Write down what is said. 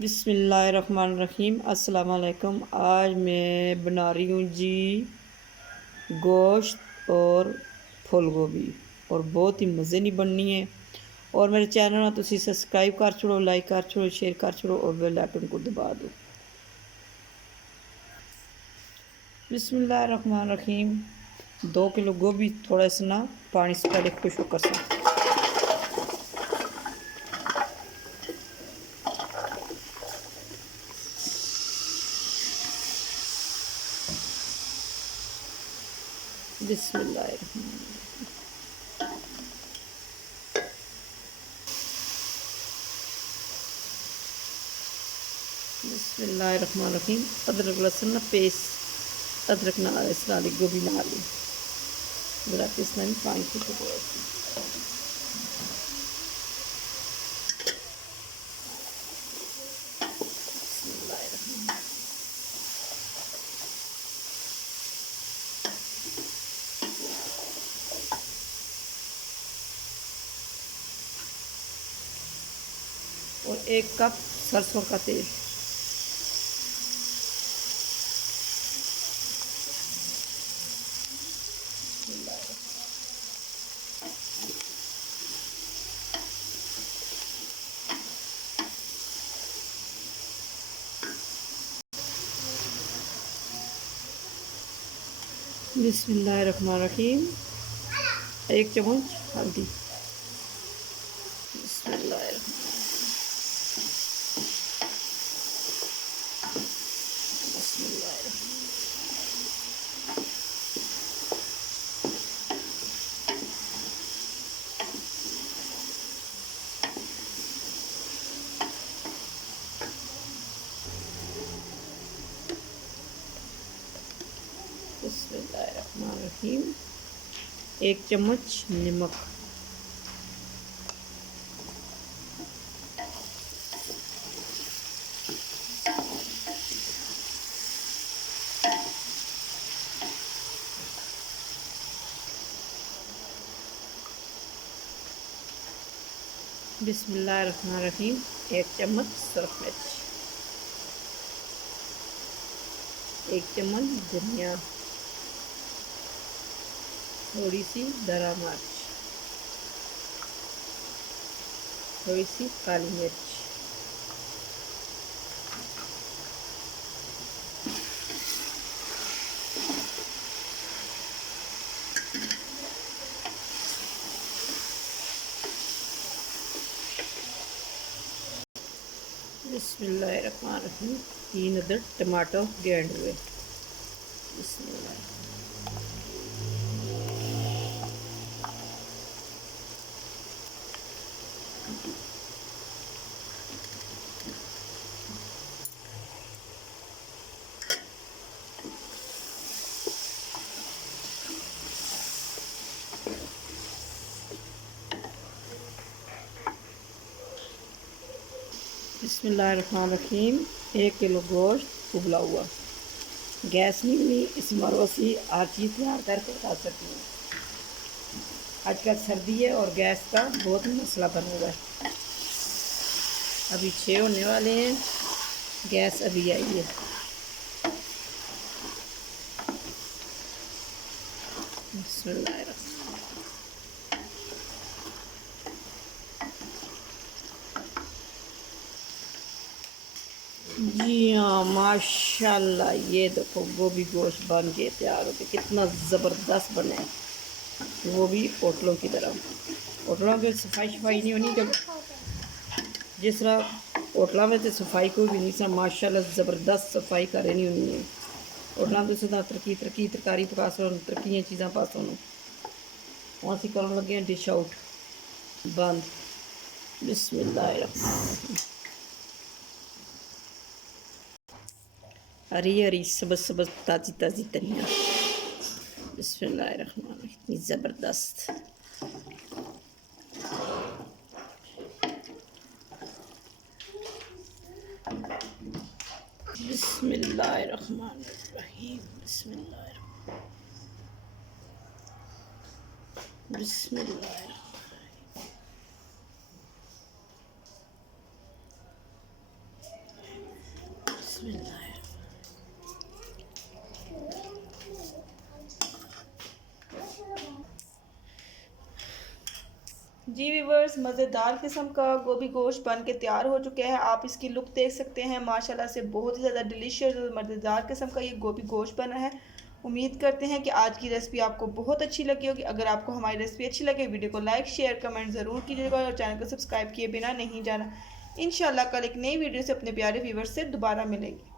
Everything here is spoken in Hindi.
बिस्मिल्लाहिर्रहमानिर्रहीम। अस्सलाम वालेकुम। आज मैं बना रही हूँ जी गोश्त और फुल गोभी, और बहुत ही मज़े नहीं बननी है। और मेरे चैनल में तुसी सब्सक्राइब कर छोड़ो, लाइक कर छोड़ो, शेयर कर छोड़ो और बेल आइकन को दबा दो। बिस्मिल्लाहिर्रहमानिर्रहीम। 2 किलो गोभी थोड़ा सा ना पानी से पहले खुश होकर से। बिस्मिल्लाहिर्रहमानिर्रहीम। बिस्मिल्लाहिर्रहमानिर्रहीम। अदरक लहसुन ना पेस्ट, अदरक ना इस नाली गोभी ना ली जरा इसमें भी पानी की और 1 कप सरसों का तेल। बिस्मिल्लाहिर्रहमानिर्रहीम। 1 चम्मच हल्दी। बिस्मिल्लाहिर्रहमानिर्रहीम। बिस्मिल्लाहिर्रहमानिर्रहीम। 1 चम्मच नमक। बिस्मिल्लाहिर्रहमानिर्रहीम। 1 चम्मच सूरख मिर्च। 1 चम्मच धनिया। थोड़ी सी दरा मिर्च। थोड़ी सी काली मिर्च। बिस्मिल्लाहिर्रहमानिर्रहीम। 3 अदद टमाटर ग्राइंड हुए। बिस्मिल्लाह। बिस्मिल्लाहिर्रहमानिर्रहीम। 1 किलो गोश्त उबला हुआ। गैस नहीं मिली, इस मरो से हर चीज़ तैयार करके खा सकती हूँ। आजकल सर्दी है और गैस का बहुत मसला बना हुआ है। अभी 6 होने वाले हैं, गैस अभी आई है। बिस्मिल्लाहिर्रहमानिर्रहीम। जी हाँ, माशाल्लाह, ये देखो गोभी गोश्त बन के तैयार हो गया। कितना ज़बरदस्त बना है, वो भी होटलों की तरह। होटलों में सफाई नहीं होनी, जब जिस तरह होटलों में तो सफाई कोई भी नहीं सा, माशाल्लाह ज़बरदस्त सफाई कर नहीं होनी है। होटलों में तो तरक्की तरकारी पका सो, तरक्की चीज़ां पा सो। वहाँ से करने लगे हैं डिश आउट बंद। बिस्मिल्लाहिर्रहमानिर्रहीम। हरी हरी सबज सबज ताज़ी ताज़ी धनिया। बिस्मिल्लाहिर्रहमानिर्रहीम। इतनी ज़बरदस्त। बिस्मिल्लाहिर्रहमानिर्रहीम। बिस्मिल्लाहिर्रहमानिर्रहीम। बिस्मिल्लाह। जी व्यूवर्स, मज़ेदार किस्म का गोभी गोश्त बन के तैयार हो चुका है। आप इसकी लुक देख सकते हैं, माशाल्लाह से बहुत ही ज़्यादा डिलीशियस और मज़ेदार किस्म का ये गोभी गोश्त बना है। उम्मीद करते हैं कि आज की रेसिपी आपको बहुत अच्छी लगी होगी। अगर आपको हमारी रेसिपी अच्छी लगे, वीडियो को लाइक शेयर कमेंट ज़रूर कीजिएगा और चैनल को सब्सक्राइब किए बिना नहीं जाना। इंशाल्लाह कल एक नई वीडियो से अपने प्यारे व्यूवर्स से दोबारा मिलेंगे।